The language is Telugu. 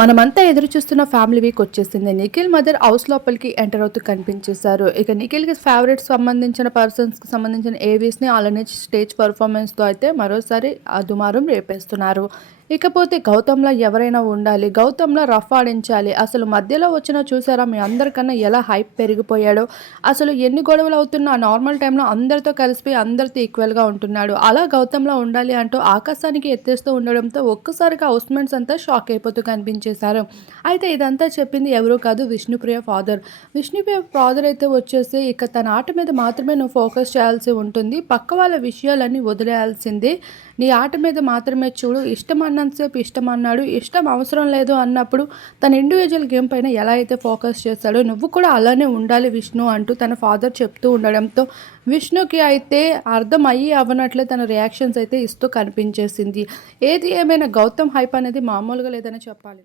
మనమంతా ఎదురు చూస్తున్న ఫ్యామిలీ వీక్ వచ్చేసింది. నిఖిల్ మదర్ హౌస్ లోపలికి ఎంటర్ అవుతూ కనిపించేశారు. ఇక నిఖిల్కి ఫేవరెట్ సంబంధించిన పర్సన్స్కి సంబంధించిన ఏవీస్ని అలానే స్టేజ్ పర్ఫార్మెన్స్తో అయితే మరోసారి అదుమారం రేపేస్తున్నారు. ఇకపోతే గౌతమ్లో ఎవరైనా ఉండాలి గౌతమ్లో రఫ్ ఆడించాలి అసలు మధ్యలో వచ్చిన చూసారా మీ అందరికన్నా ఎలా హైప్ పెరిగిపోయాడో? అసలు ఎన్ని గొడవలు అవుతున్నా నార్మల్ టైంలో అందరితో కలిసిపోయి అందరితో ఈక్వల్గా ఉంటున్నాడు. అలా గౌతమ్లో ఉండాలి అంటూ ఆకాశానికి ఎత్తేస్తూ ఉండడంతో ఒక్కసారిగా హౌస్మెంట్స్ అంతా షాక్ అయిపోతూ కనిపించేశారు. అయితే ఇదంతా చెప్పింది ఎవరూ కాదు విష్ణుప్రియ ఫాదర్. విష్ణుప్రియ ఫాదర్ అయితే వచ్చేసి ఇక తన ఆట మీద మాత్రమే నువ్వు ఫోకస్ చేయాల్సి ఉంటుంది. పక్క వాళ్ళ విషయాలన్నీ వదిలేయాల్సిందే. నీ ఆట మీద మాత్రమే చూడు. ఇష్టం అన్నంతసేపు ఇష్టం అన్నాడు. ఇష్టం అవసరం లేదు అన్నప్పుడు తన ఇండివిజువల్ గేమ్ పైన ఎలా అయితే ఫోకస్ చేస్తాడో నువ్వు కూడా అలానే ఉండాలి విష్ణు అంటూ తన ఫాదర్ చెప్తూ ఉండడంతో విష్ణుకి అయితే అర్థం అయ్యి అవ్వనట్లే తన రియాక్షన్స్ అయితే ఇస్తూ కనిపించేసింది. ఏది ఏమైనా గౌతమ్ హైప్ అనేది మామూలుగా లేదని చెప్పాలి.